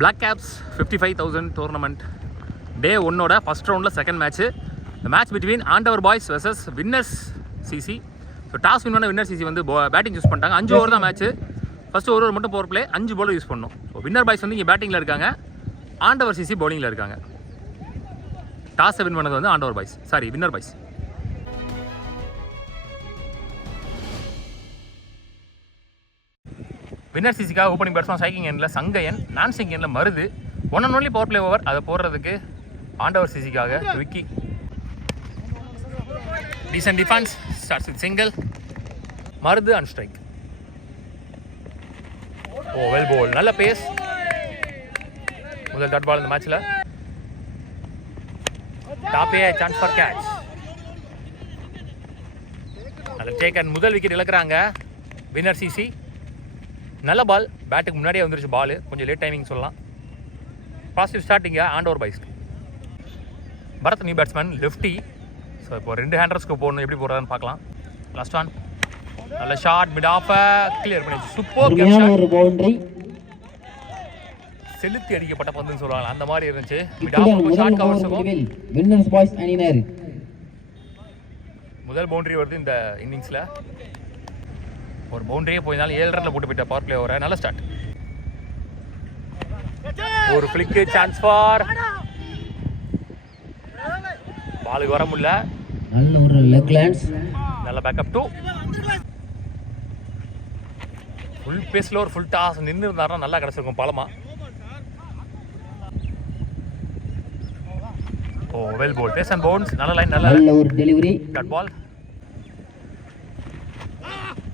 Black caps 55,000 tournament டே 1ஓட first ரவுண்டில் second match. இந்த match between ஆண்டவர் boys versus winners CC. So toss win பண்ண winner CC வந்து batting use பண்ணிட்டாங்க. 5 over தான் மேட்ச்சு. ஃபஸ்ட்டு ஓவர் மட்டும் பவர் பிளே 5 பால் use பண்ணணும். ஸோ வின்னர் பாய்ஸ் வந்து இங்கே பேட்டிங்கில் இருக்காங்க, ஆண்டவர் சிசி பவுலிங்கில் இருக்காங்க. டாஸை வின் பண்ணது வந்து Aandavar boys, sorry winner boys. Winner சிசிக்காக ஓப்பனிங் பேட்ஸ்மேன் ஸ்ட்ரைக்கிங் எண்டில் சங்கையன், நான் சிங் எண்டில் Marudhu. One and only power play over அதை போடுறதுக்கு ஆண்டவர் சிசிக்காக Vicky. Decent defence, starts with single, Marudhu and strike. Oh well bowled, நல்ல பேஸ். முதல் டாட் பால் இந்த மேட்ச்சில். டாப்பே சான்ஸ் ஃபார் கேட்ச். நல்ல டேக் அண்ட் முதல் விக்கெட் இழக்கிறாங்க வின்னர் சிசி. நல்ல பால், பேட்டுக்கு முன்னாடியே வந்துருச்சு பால், கொஞ்சம் லேட் டைமிங் சொல்லலாம். பாசிட்டிவ் ஸ்டார்டிங்க ஆண்டவர் பாய்ஸ்க்கு. Bharath new batsman lefty. So இப்போ 2 ஹேண்டர்ஸ்க்கு போடணும், எப்படி போடுறாருன்னு பார்க்கலாம். லாஸ்ட் ஒன், நல்ல ஷாட், மிட் ஆஃப் கிளியர் பண்ணிச்சு. சூப்பர் பவுண்டரி, செலுத்தி அடிக்கப்பட்ட பந்துன்னு சொல்லுவாங்க, அந்த மாதிரி இருந்துச்சு. மிட் ஆஃப் ஷாட் கவர்ஸுக்கும் வின்னர்ஸ் பாய்ஸ் அணியினர் முதல் பவுண்டரி வருது இந்த இன்னிங்ஸில். ஒரு பவுண்டரியே போயிருந்தாலும் 7 ரன்ல போட்டு போயிட்ட பவர் பிளே ஓவரை. நல்ல ஸ்டார்ட். ஒரு ஃபிளிக்கு, சான்ஸ் ஃபார், பாலுக்கு வர முடியல. நல்ல ஒரு லெக் லேண்ட்ஸ், நல்ல பேக்கப் டூ. ஃபுல் பேஸ்ல ஒரு ஃபுல் டாஸ் நின்று இருந்தாருன்னா நல்லா கிடச்சிருக்கும் பாலமா. Oh well bowled, pace and bounce, நல்ல லைன், நல்ல ஒரு டெலிவரி. கட் பால்,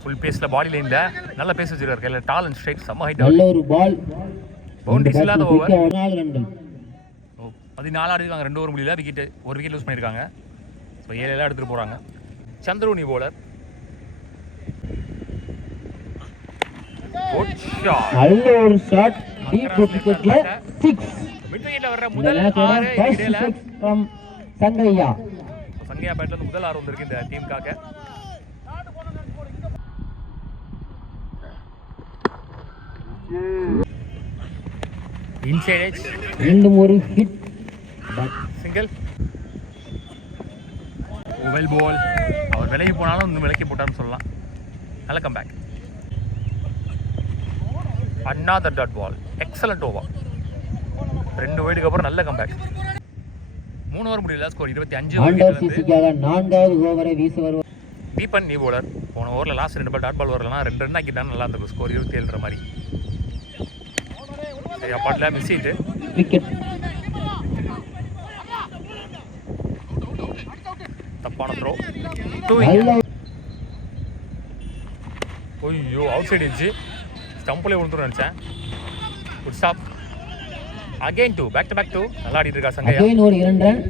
ஃபுல் பேஸ்ல பாடி லைன்ல நல்ல பேஸ் வச்சிருக்காரு கையில. டால் அண்ட் ஸ்ட்ரைட், செம்ம ஹைட். நல்ல ஒரு பால், பவுண்டரிஸ் இல்லாத ஓவர். 14 ரன்கள். 14 ஆடிருக்காங்க, 2 ஓவர் முடியல, விக்கெட் ஒரு விக்கெட் லூஸ் பண்ணியிருக்காங்க. ஸோ 7 எல்லாம் எடுத்துகிட்டு போகிறாங்க. சந்திரூனி போலர். நல்ல ஒரு ஷாட், டீப் விக்கெட்ல 6. மிட் விக்கெட்ல வர்ற முதல் 6 விக்கெட்ல ஃப்ரம் சங்கையா. சங்கையா பேட்ல இருந்து முதல் 6 வந்திருக்கு இந்த டீமுக்காக. இன்சைட் எட்ஜ், மீண்டும் ஒரு ஹிட், சிங்கிள். வெல் பால், அவர் விலகி போனாலும் இன்னும் விலக்கி போட்டார்னு சொல்லலாம். நல்ல comeback. Another dot ball, excellent over. 2 வைடுக்கு அப்புறம் நல்ல கம்பேக். 3 ஓவர் முடியல, ஸ்கோர் 25. ஆண்டவர் சிசிக்காக 4வது ஓவரை வீச வருவார் தீபன் நியூ போலர். போன ஓவரில் லாஸ்ட் 2 பால் டாட் பால் வரலாம், 2 ரன் ஆக்கிட்டாலும் நல்லா இருந்திருக்கும். ஸ்கோர் 27 மாதிரி. சரி, அப்பாட்டில் மிஸ் ஆயிட்டு விக்கெட். தப்பான த்ரோ, 2. ஐயோ அவுட் சைடு இருந்துச்சு, ஸ்டம்பில் விழுந்துடும் நினச்சேன். Good stop. Again 2, back to back 2. நல்லா ஆடிட்டு இருக்கா சங்கையா. ஒரு 2 ரன்.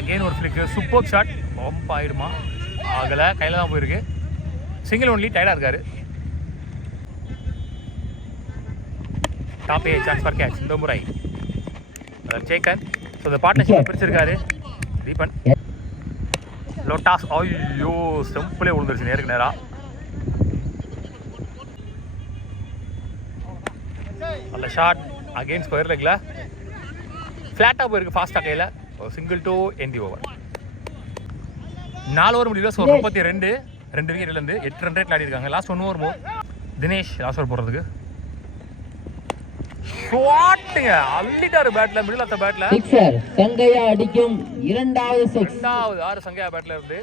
அகைன் ஒரு ஃபிளிக், சூப்பர் ஷாட். பம்ப் ஆகிடுமா? ஆகலை, கையில் தான் போயிருக்கு. சிங்கிள் ஒன்லி, டயர்டாக இருக்காரு. டாப்பே சான்ஸ் ஃபார் கேட்ச் இந்த முறை. சேக்கன். ஸோ இந்த பார்ட்னர்ஷிப் பிரிச்சிருக்காரு தீபன். லோட்டாஸ், ஐயோ ஸ்டம்பிளே விழுந்துருச்சு நேருக்கு நேராக. நல்ல ஷாட், அகெயின் ஸ்கொயர் லெக்கில் ஃப்ளாட்டாக போயிருக்கு ஃபாஸ்ட்டாக கையில். Single to end the over. 4 over முடியல, ஸோ 32. 2 விக்கெட்லேருந்து 8 ரன் ரேட் ஆடிருக்காங்க. Last 1 over Dinesh last over போடுறதுக்கு. ஷாட்டுங்க, அள்ளிட்டாரு பேட்ல, மிடில் ஆஃப் த பேட்ல. சிக்ஸர், சங்கையா அடிக்கும் 2வது 6 சங்கையா பேட்ல இருந்து.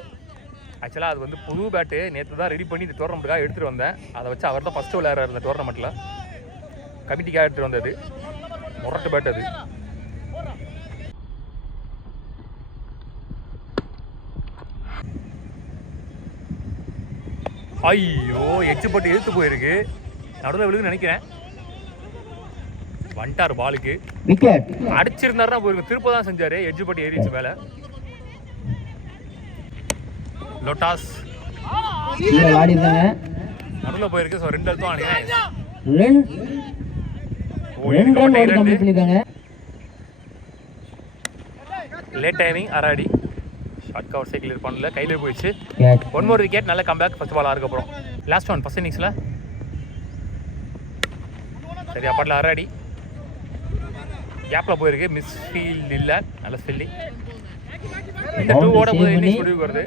ஆக்சுவலாக அது வந்து புது பேட்டு, நேற்று தான் ரெடி பண்ணி இந்த டோர்னமெண்ட்டுக்காக எடுத்துகிட்டு வந்தேன். அதை வச்சு அவர் தான் ஃபஸ்ட்டு விளையாடுறாரு இந்த டோர்னமெண்ட்டில். கமிட்டிக்காக எடுத்துகிட்டு வந்தது, முரட்டு பேட் அது. ஐயோ எச்சு போட்டு இழுத்து போயிருக்கு, நடுவில் விழுதுன்னு நினைக்கிறேன். வந்துட்டார் பாலுக்கு, விக்கெட். அடிச்சிருந்தாருன்னா போயிருக்கு, திருப்ப தான் செஞ்சாரு, எட்ஜ் பட்டு ஏறிச்சு மேலே. லோட்டாஸ் நடுவில் போயிருக்கு. ஸோ 2 அழுத்தம் ஆனீங்க. லேட் டைமிங் அராடி ஷார்ட் கவர் சைக்கிள் பண்ணல, கையில் போயிடுச்சு. 1 more விக்கெட். நல்ல கம்பேக் ஃபர்ஸ்ட் பால் ஆறுக்கு அப்புறம். லாஸ்ட் ஒன் ஃபர்ஸ்ட் இன்னிங்ஸில் சரி அப்பாட்டில் அரை அடி கேப்பில் போயிருக்கு. மிஸ் ஃபீல்ட் இல்லை, நல்ல ஸ்பெல்லிங். இந்த 2 ஓட போது இன்னிங்ஸ் முடிவுக்கு வருது.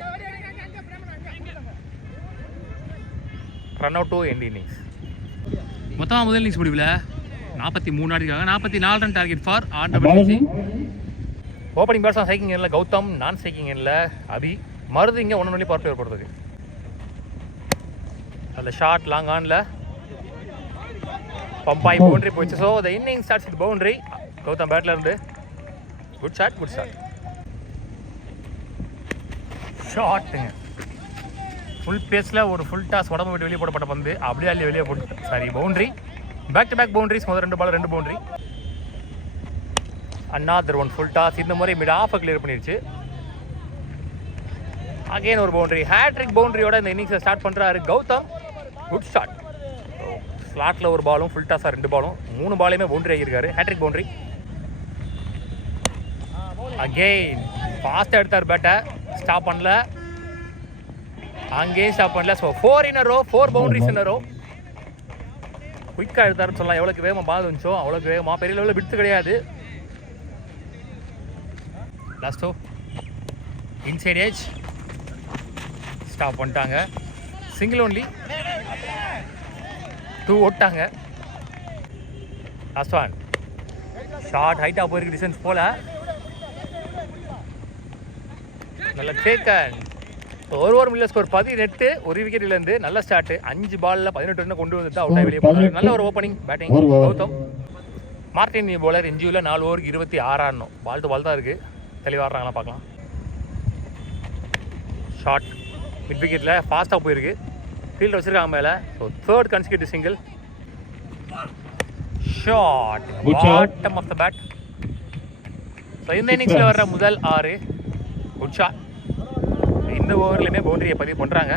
Run out 2 end innings. மொத்தமாக முதல் இன்னிங்ஸ் முடிவில் 43 ஆடிருக்காங்க. 44 ரன் டார்கெட் ஃபார் ஆண்டவர். ஓப்பனிங் பேட்ஸ்மேன் ஸ்ட்ரைக்கிங் எண்ணில் கௌதம், நான் ஸ்ட்ரைக்கிங் எண்ணில் அபி. மருது இங்கே 1 பவர் பிளே போடுறதுக்கு. அந்த ஷார்ட் லாங் ஆனில் பம்பாய் பவுண்டரி போயிடுச்சு. So the inning starts with boundary. Gautam பேட்டில் இருந்து குட் ஷாட், குட் ஷாட். ஷாட்டுங்க ஃபுல் பேஸில் ஒரு ஃபுல் டாஸ் உடம்பு விட்டு வெளியே போடப்பட்ட பந்து அப்படியே அள்ளி வெளியே போட்டு sorry boundary. Back to back boundaries. முதல் 2 பால் 2 boundary. Another one full toss. இந்த முறை மிட் ஆஃபை கிளியர் பண்ணிடுச்சு. அகைன் ஒரு பவுண்டரி. ஹேட்ரிக் பவுண்டரியோட இந்த இன்னிங்ஸை ஸ்டார்ட் பண்ணுறாரு கௌதம். Good shot. ஸ்லாட்டில் ஒரு பாலும் ஃபுல் டாஸாக 2 பாலும் 3 பாலையுமே பவுண்டரி ஆகியிருக்காரு. Hattrick boundary. அகெயின் ஃபாஸ்ட்டாக எடுத்தார் பேட்டை. ஸ்டாப் பண்ணல, அங்கேயும் ஸ்டாப் பண்ணல. So 4 in a row, 4 boundaries in a row. குயிக்காக எடுத்தாருன்னு சொல்லலாம். எவ்வளோக்கு வேகமாக பால் வந்துச்சோ அவ்வளோக்கு வேகமாக. பெரிய லெவலில் விடுத்து கிடையாது. லாஸ்டோ இன்சைட் ஏஜ் ஸ்டாப் பண்ணிட்டாங்க. சிங்கிள் ஒன்லி 2 ஓட்டாங்க. லாஸ்ட் ஒன் ஷார்ட் ஹைட்டாக போயிருக்கு. டிஸ்டன்ஸ் போல நல்ல டேக்கன். ஒரு ஓவர் மில்ல ஸ்கோர் 18. 1 விக்கெட்லேருந்து நல்ல ஸ்டார்ட். 5 பாலில் 18 ரன் கொண்டு வந்துட்டு அவுட் ஆகி வெளியே போனார். நல்ல ஒரு opening batting Gautham. Martin bowler என்ஜியூவில் 4 ஓவருக்கு 26 ஆடணும். பால் டு பால் தான் இருக்குது. தெளிவாக ஆடுறாங்களா பார்க்கலாம். ஷார்ட் மிட் விக்கெட்டில் ஃபாஸ்ட்டாக போயிருக்கு. ஃபீல்டு வச்சுருக்காங்க மேலே. So 3rd consecutive single. Short bottom of the bat. So இந்த இன்னிங்ஸில் வர்ற முதல் 6 குட் ஷாட். இந்த ஓவர்லையுமே பவுண்டரியை பதிவு பண்ணுறாங்க.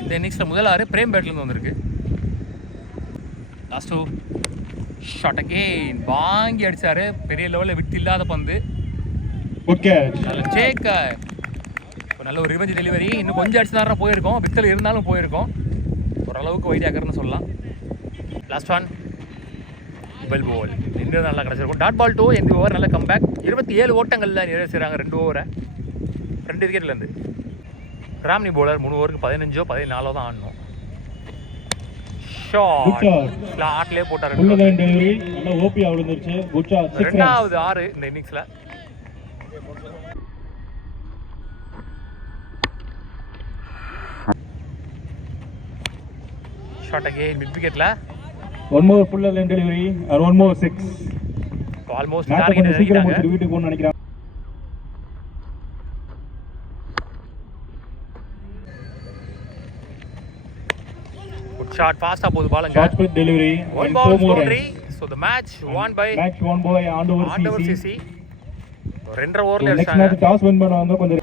இந்த இன்னிங்ஸில் முதல் 6 பிரேம் பேட்லேருந்து வந்திருக்கு. லாஸ்ட் ஷாட் அகெயின் வாங்கி அடிச்சாரு. பெரிய லெவலில் விட்டு இல்லாத பந்து. நல்ல சேக்கர். நல்ல ஒரு ரிவெஞ்ச் டெலிவரி. இன்னும் கொஞ்சம் அடிச்சுதான் போயிருக்கோம். வித்தல் இருந்தாலும் போயிருக்கோம். ஓரளவுக்கு வைட் ஆக்கர்னு சொல்லலாம். லாஸ்ட் ஒன் வெல் போல். இந்த நல்லா கிடச்சிருக்கும். டாட் பால் 2 இந்த ஓவர் நல்ல கம்பேக். 27 ஓட்டங்களில் நிறைவு செய்கிறாங்க 2 ஓவரை 2 விக்கெட்லேருந்து. ராம்னி போலர் 3 ஓவருக்கு 15 14 தான் ஆடணும். ஸ்லாட்லயே போட்டாரு. ரெண்டாவது 6 இந்த இன்னிங்ஸ்ல. ஷாட் அகைன் மிட் விக்கெட்ல. one more full lane delivery or one more 6. Almost target அடிச்சிட்டாங்க. வீட்டுக்கு போன்னு நினைக்கிறேன். Good shot, fast up போது பாலுங்க. Shot quick delivery. One ball boundary. So the match won by Andover CC. 2.5 ஓவர்ல நெக்ஸ்ட் மேட்ச் டாஸ் வின் பண்ண வந்து கொஞ்சம்